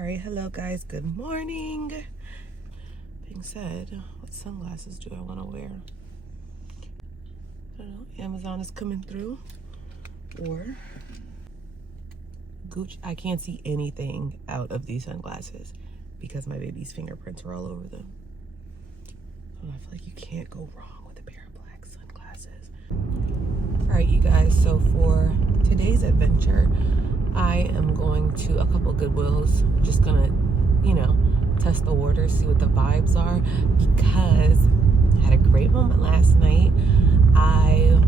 All right, hello guys, good morning. Being said, what sunglasses do I want to wear? I don't know, Amazon is coming through, or Gucci. I can't see anything out of these sunglasses because my baby's fingerprints are all over them. So I feel like you can't go wrong with a pair of black sunglasses. All right, you guys, so for today's adventure, I am going to a couple Goodwills. I'm just gonna, test the waters, see what the vibes are, because I had a great moment last night. I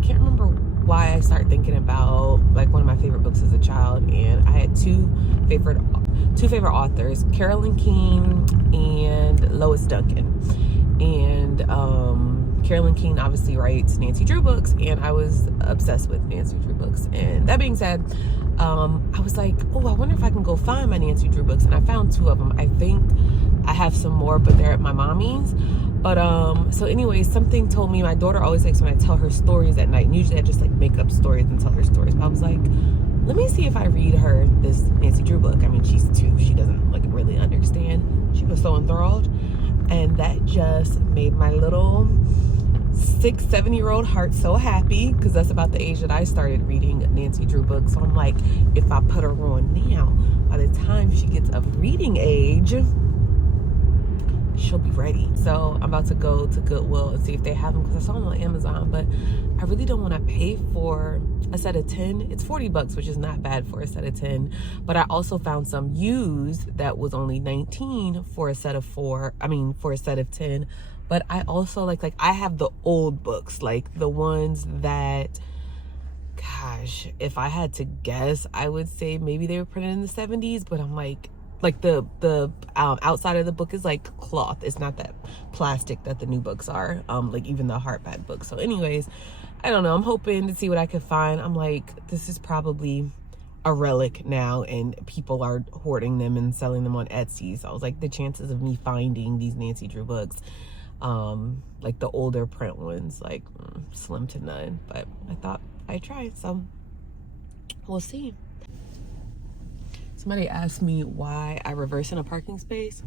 can't remember why I started thinking about like one of my favorite books as a child, and I had two favorite authors, Carolyn King and Lois Duncan. And Carolyn King obviously writes Nancy Drew books, and I was obsessed with Nancy Drew books. And that being said, I was like, oh, I wonder if I can go find my Nancy Drew books. And I found two of them. I think I have some more, but they're at my mommy's. But so anyways, something told me, my daughter always likes when I tell her stories at night. And usually I just like make up stories and tell her stories. But I was like, let me see if I read her this Nancy Drew book. I mean, she's 2. She doesn't like really understand. She was so enthralled. And that just made my little 6-7-year-old heart so happy, because that's about the age that I started reading Nancy Drew books. So I'm like, if I put her on now, by the time she gets of reading age, she'll be ready. So I'm about to go to Goodwill and see if they have them, because I saw them on Amazon, but I really don't want to pay for a set of 10. It's $40, which is not bad for a set of 10. But I also found some used that was only $19 for a set of 4. I mean, for a set of 10. But I also like I have the old books, like the ones that, gosh, if I had to guess, I would say maybe they were printed in the 70s. But I'm like the outside of the book is like cloth. It's not that plastic that the new books are, like even the hardback books. So anyways, I don't know, I'm hoping to see what I can find. I'm like, this is probably a relic now, and people are hoarding them and selling them on Etsy. So I was like, the chances of me finding these Nancy Drew books, like the older print ones, like slim to none. But I thought I'd try, so we'll see. Somebody asked me why I reverse in a parking space,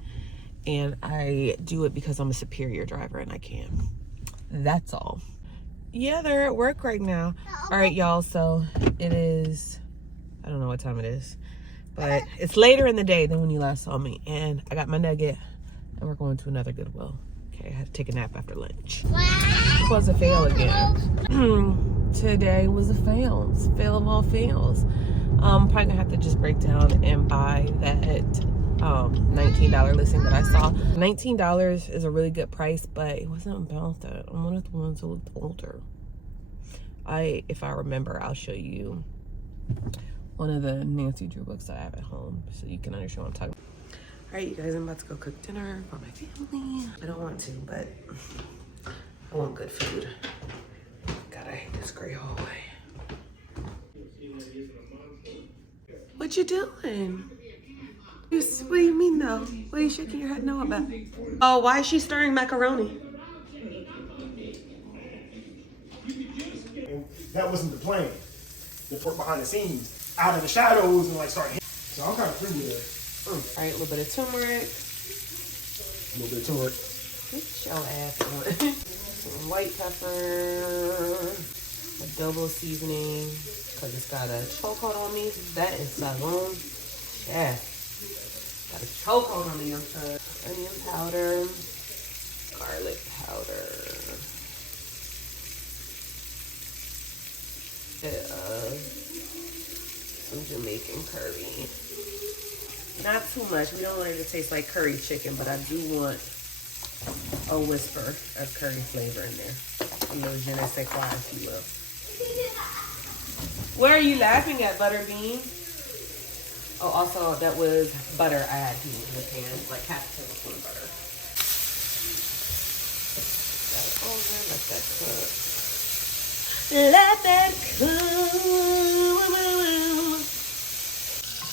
and I do it because I'm a superior driver and I can. That's all. Yeah, they're at work right now. All right, y'all, so it is, I don't know what time it is, but it's later in the day than when you last saw me, and I got my nugget, and we're going to another Goodwill. Okay, I had to take a nap after lunch. It was a fail again. Today was a fail of all fails. Probably gonna have to just break down and buy that $19 listing that I saw. $19 is a really good price, but it wasn't about that. I'm one of the ones who looked older. If I remember, I'll show you one of the Nancy Drew books that I have at home so you can understand what I'm talking about. All right, you guys, I'm about to go cook dinner for my family. I don't want to, but I want good food. God, I hate this gray hallway. What you doing? What do you mean no? What are you shaking your head no about? Oh, why is she stirring macaroni? And that wasn't the plan. The work behind the scenes, out in the shadows, and like starting. So I'm kind of free with it. All right, a little bit of turmeric. A little bit of turmeric. Get your ass on. Some white pepper, adobo seasoning, because it's got a chokehold on me. That is Salon Chef. Got a chokehold on the young side. Onion powder, garlic powder, bit of some Jamaican curry. Not too much. We don't want it to taste like curry chicken, but I do want a whisper of curry flavor in there. A little je ne sais quoi, if you will. What are you laughing at, Butterbean? Oh, also, that was butter I had heated in the pan, like half a tablespoon of butter. Got it over, let that cook. Let that cook.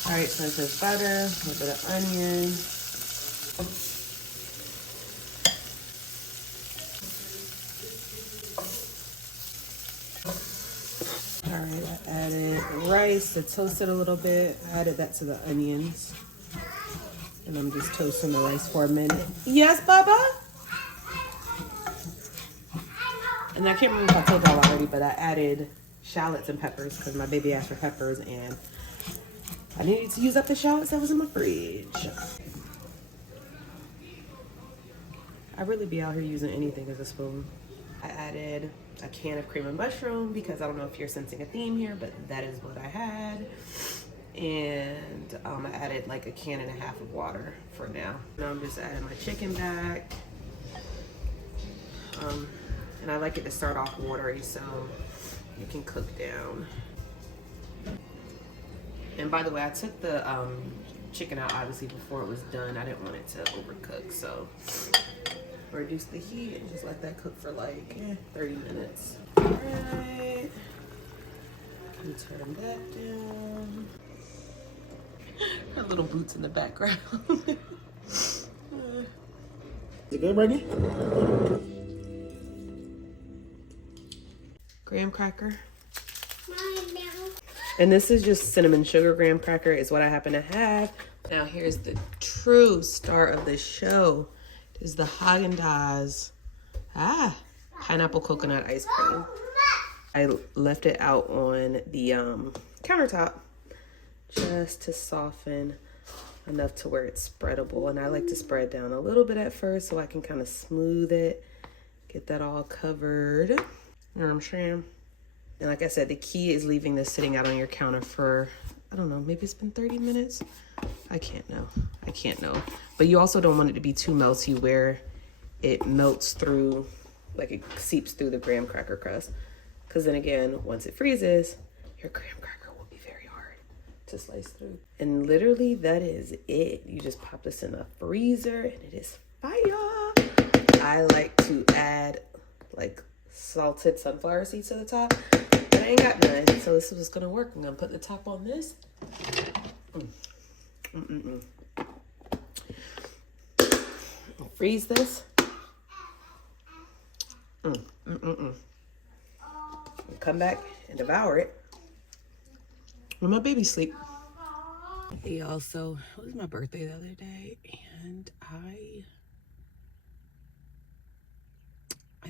All right, so it's butter, a little bit of onion. All right, I added rice to toast it a little bit. I added that to the onions. And I'm just toasting the rice for a minute. Yes, Bubba? And I can't remember if I told y'all already, but I added shallots and peppers because my baby asked for peppers and I needed to use up the shallots that was in my fridge. I really be out here using anything as a spoon. I added a can of cream and mushroom because I don't know if you're sensing a theme here, but that is what I had. And I added like a can and a half of water for now. Now I'm just adding my chicken back. And I like it to start off watery so it can cook down. And by the way, I took the chicken out obviously before it was done. I didn't want it to overcook, so reduce the heat and just let that cook for like 30 minutes. All right, can turn that down. Her little boots in the background. Is it good, Brittany? Graham cracker. And this is just cinnamon sugar graham cracker is what I happen to have. Now here's the true star of the show. It is the Haagen-Dazs pineapple coconut ice cream. I left it out on the countertop just to soften enough to where it's spreadable. And I like to spread down a little bit at first so I can kind of smooth it, get that all covered. You know what I'm saying? And like I said, the key is leaving this sitting out on your counter for, I don't know, maybe it's been 30 minutes. I can't know. But you also don't want it to be too melty where it melts through, like it seeps through the graham cracker crust. Because then again, once it freezes, your graham cracker will be very hard to slice through. And literally that is it. You just pop this in the freezer and it is fire. I like to add like salted sunflower seeds to the top, but I ain't got none, so this is what's gonna work. I'm gonna put the top on this. Freeze this. Come back and devour it when my baby sleep. Hey, also, it was my birthday the other day, and I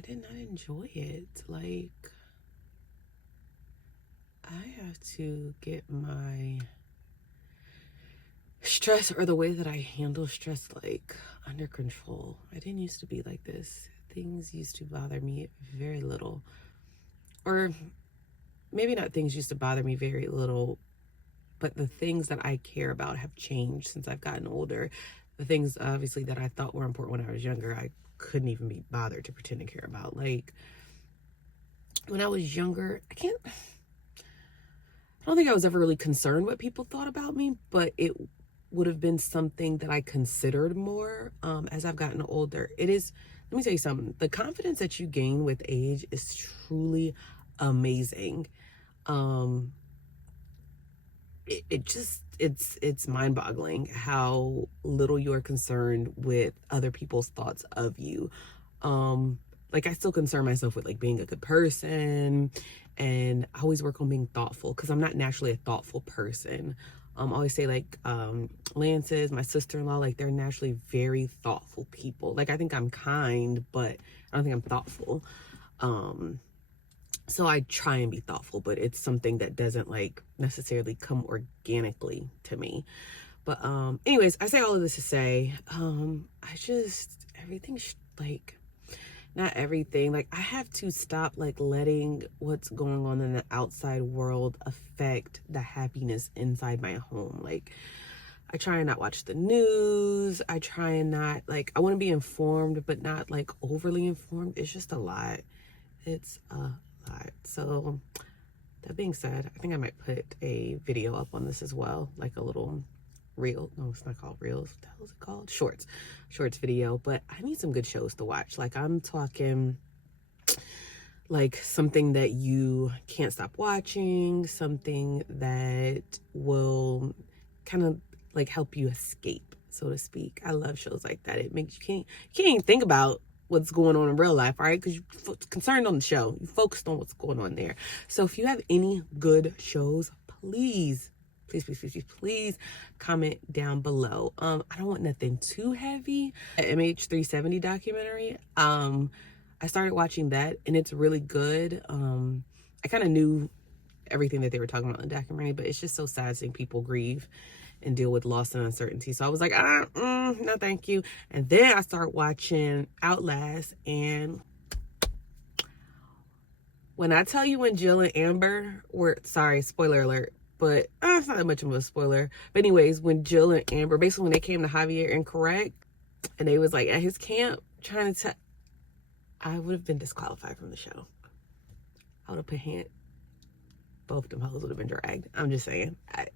did not enjoy it. Like, I have to get my stress or the way that I handle stress like under control. I didn't used to be like this. Things used to bother me very little. Or maybe not things used to bother me very little, but the things that I care about have changed since I've gotten older. The things obviously that I thought were important when I was younger, I couldn't even be bothered to pretend to care about. Like when I was younger, I don't think I was ever really concerned what people thought about me, but it would have been something that I considered more as I've gotten older. It is, let me tell you something, the confidence that you gain with age is truly amazing. It's mind-boggling how little you're concerned with other people's thoughts of you. Like I still concern myself with like being a good person, and I always work on being thoughtful because I'm not naturally a thoughtful person. I always say like Lance's, my sister-in-law, like they're naturally very thoughtful people. Like I think I'm kind, but I don't think I'm thoughtful. So I try and be thoughtful, but it's something that doesn't like necessarily come organically to me. But anyways, I say all of this to say, everything's like, not everything, like I have to stop like letting what's going on in the outside world affect the happiness inside my home. Like I try and not watch the news. I try and not like, I want to be informed, but not like overly informed. It's just a lot. It's a lot. So that being said, I think I might put a video up on this as well, like a little reel. No, it's not called reels. What the hell is it called? Shorts video. But I need some good shows to watch. Like I'm talking like something that you can't stop watching, something that will kind of like help you escape, so to speak. I love shows like that. It makes you can't even think about what's going on in real life, all right? Because you're concerned on the show. You focused on what's going on there. So if you have any good shows, please please comment down below. I don't want nothing too heavy. MH370 documentary. I started watching that and it's really good. I kind of knew everything that they were talking about in the documentary, but it's just so sad seeing people grieve and deal with loss and uncertainty. So I was like, no thank you. And then I started watching Outlast, and when I tell you when Jill and Amber were, sorry, spoiler alert, but it's not that much of a spoiler. But anyways, when Jill and Amber, basically when they came to Javier Incorrect, and they was like at his camp trying to I would have been disqualified from the show. I would have put both them hoes would have been dragged. I'm just saying. I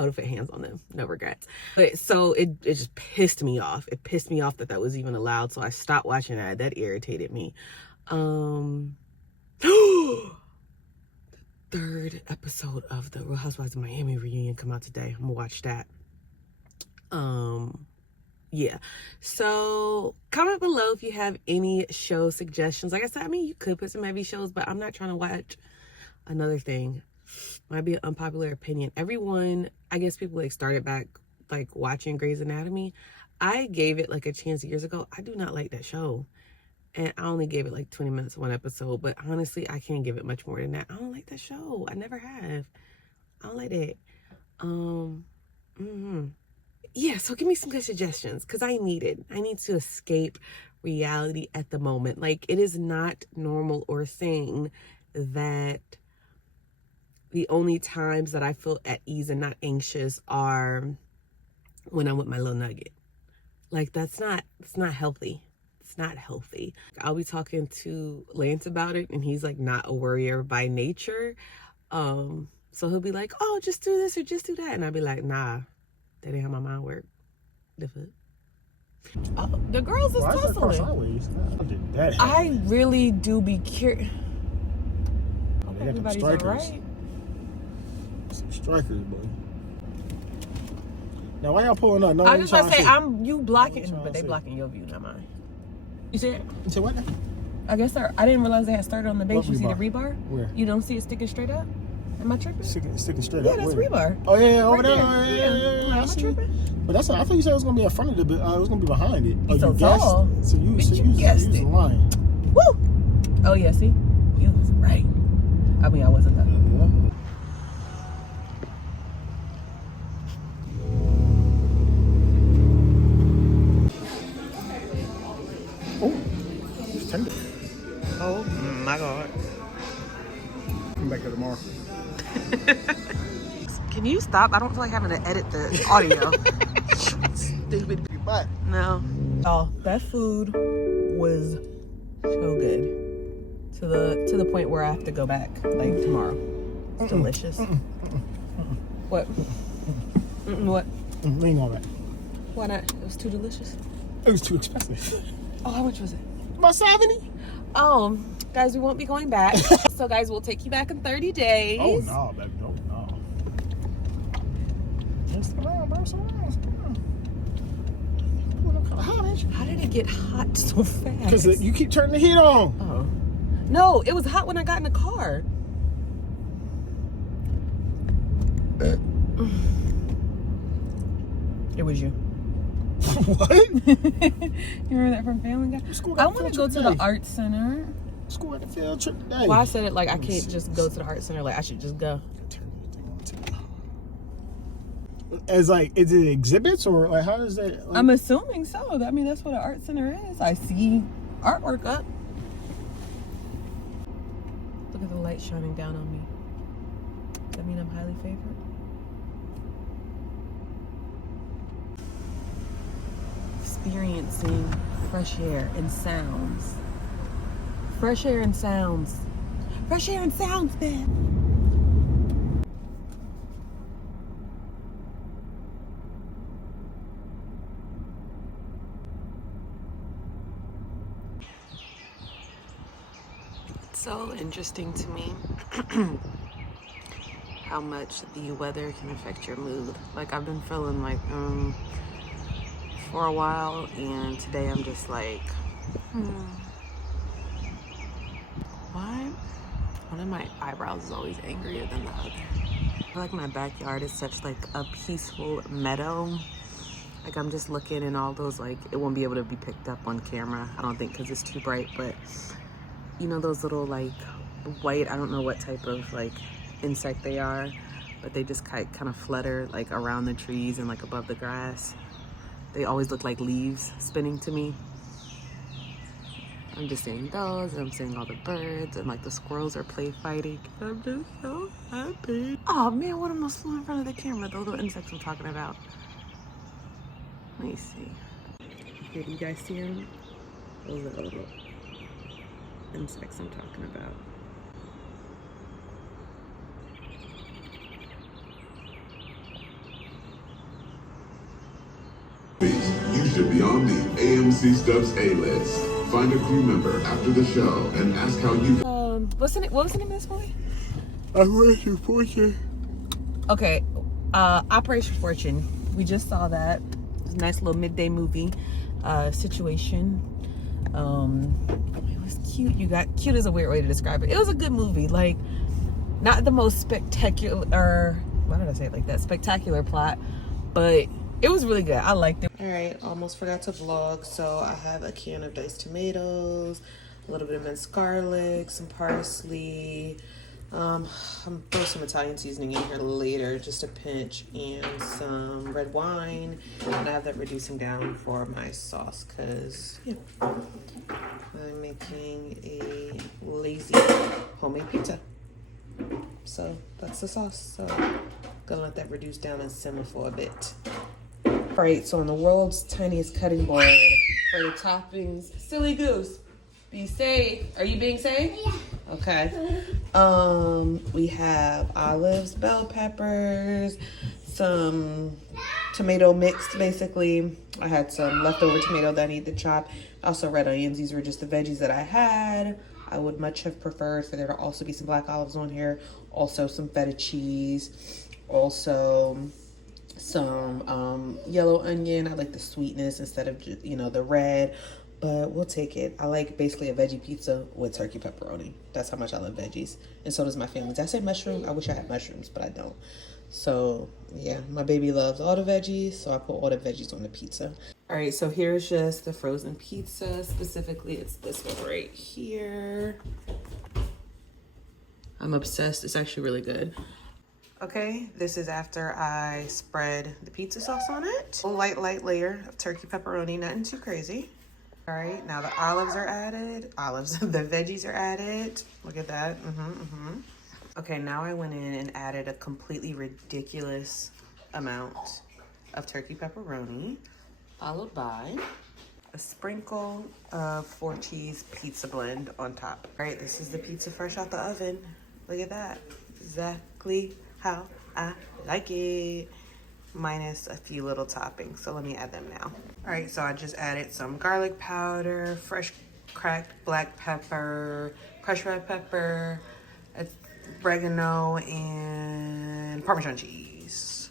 would have put hands on them. No regrets. But so it just pissed me off. It pissed me off that that was even allowed. So I stopped watching that. That irritated me. Third episode of the Real Housewives of Miami reunion come out today. I'm gonna watch that. Yeah, so comment below if you have any show suggestions. Like I said, I mean, you could put some heavy shows, but I'm not trying to watch another thing. Might be an unpopular opinion. Everyone, I guess people like started back like watching Grey's Anatomy. I gave it like a chance years ago. I do not like that show. And I only gave it like 20 minutes of one episode. But honestly, I can't give it much more than that. I don't like that show. I never have. I don't like it. Yeah, so give me some good suggestions. Because I need it. I need to escape reality at the moment. Like, it is not normal or thing that the only times that I feel at ease and not anxious are when I'm with my little nugget. Like, it's not healthy. It's not healthy. I'll be talking to Lance about it, and he's like not a worrier by nature. So he'll be like, oh, just do this or just do that. And I'll be like, nah, that ain't how my mind works. Oh, the girls is tussling. I really do be curious. Hope everybody's all right. Some strikers, boy. Now why y'all pulling up? No, I just want to say you blocking, but they blocking your view, not mine. You see it? You said what now? I guess I didn't realize they had started on the base. You see the rebar? Where? You don't see it sticking straight up? Am I tripping? Sticking straight yeah, up. Yeah, that's where? rebar. Oh yeah, over right there. Yeah. Am I tripping? But that's I thought you said it was gonna be in front of the. It was gonna be behind it. It's so tall. So you guessed it. Lying. Woo! Oh yeah, see, you was right. I mean, I wasn't that. Tender. Oh my God. Come back here tomorrow. Can you stop? I don't feel like having to edit the audio. Stupid butt. No. Oh, that food was so good. To the point where I have to go back like tomorrow. It's delicious. What? What? Lean on that. Why not? It was too delicious. It was too expensive. Oh, how much was it? About 70. Guys, we won't be going back. So guys, we'll take you back in 30 days. Oh no, baby, no. Just come on, bro. How did it get hot so fast? Because you keep turning the heat on. Oh. No, it was hot when I got in the car. It was you. What? You remember that from Family Guy? I want to go to the art center. School at the field trip today. Well, I said it like I can't just go to the art center. Like I should just go. As like, is it exhibits or like how does that? Like... I'm assuming so. I mean, that's what an art center is. I see artwork up. Look at the light shining down on me. Does that mean I'm highly favored? Experiencing fresh air and sounds. Fresh air and sounds. Fresh air and sounds, man. It's so interesting to me how much the weather can affect your mood. Like I've been feeling like for a while, and today I'm just like, why? One of my eyebrows is always angrier than the other. I feel like my backyard is such like a peaceful meadow. Like I'm just looking and all those, like, it won't be able to be picked up on camera, I don't think, because it's too bright, but you know those little like white, I don't know what type of like insect they are, but they just kind of flutter like around the trees and like above the grass. They always look like leaves spinning to me. I'm just seeing those, and I'm seeing all the birds, and like the squirrels are play fighting. I'm just so happy. Oh man, one of them flew in front of the camera, the little insects I'm talking about. Let me see. Here, do you guys see them? Those are the little insects I'm talking about. You should be on the AMC Stubbs A-list. Find a crew member after the show and ask how you... What was the name of this movie? Operation Fortune. Okay, Operation Fortune. We just saw that. It's a nice little midday movie situation. It was cute. Cute is a weird way to describe it. It was a good movie. Like, not the most spectacular, why did I say it like that? Spectacular plot, but it was really good. I liked it. All right, almost forgot to vlog. So I have a can of diced tomatoes, a little bit of minced garlic, some parsley. I'm gonna throw some Italian seasoning in here later, just a pinch, and some red wine. And I have that reducing down for my sauce, because yeah, I'm making a lazy homemade pizza. So that's the sauce. So gonna let that reduce down and simmer for a bit. All right, so on the world's tiniest cutting board for the toppings, silly goose, be safe. Are you being safe? Yeah. Okay. We have olives, bell peppers, some tomato mixed, basically. I had some leftover tomato that I need to chop. Also red onions. These were just the veggies that I had. I would much have preferred for there to also be some black olives on here. Also some feta cheese. Also some yellow onion. I like the sweetness instead of just, you know, the red, but we'll take it. I like basically a veggie pizza with turkey pepperoni. That's how much I love veggies, and so does my family. Did I say mushroom? I wish I had mushrooms, but I don't. So yeah, my baby loves all the veggies, so I put all the veggies on the pizza. All right, so here's just the frozen pizza. Specifically, it's this one right here. I'm obsessed. It's actually really good. Okay, this is after I spread the pizza sauce on it. A light layer of turkey pepperoni, nothing too crazy. All right, now the olives are added. The veggies are added. Look at that. Okay, now I went in and added a completely ridiculous amount of turkey pepperoni, followed by a sprinkle of 4-cheese pizza blend on top. All right, this is the pizza fresh out the oven. Look at that. Exactly how I like it, minus a few little toppings. So let me add them now. All right, so I just added some garlic powder, fresh cracked black pepper, crushed red pepper, oregano, and Parmesan cheese.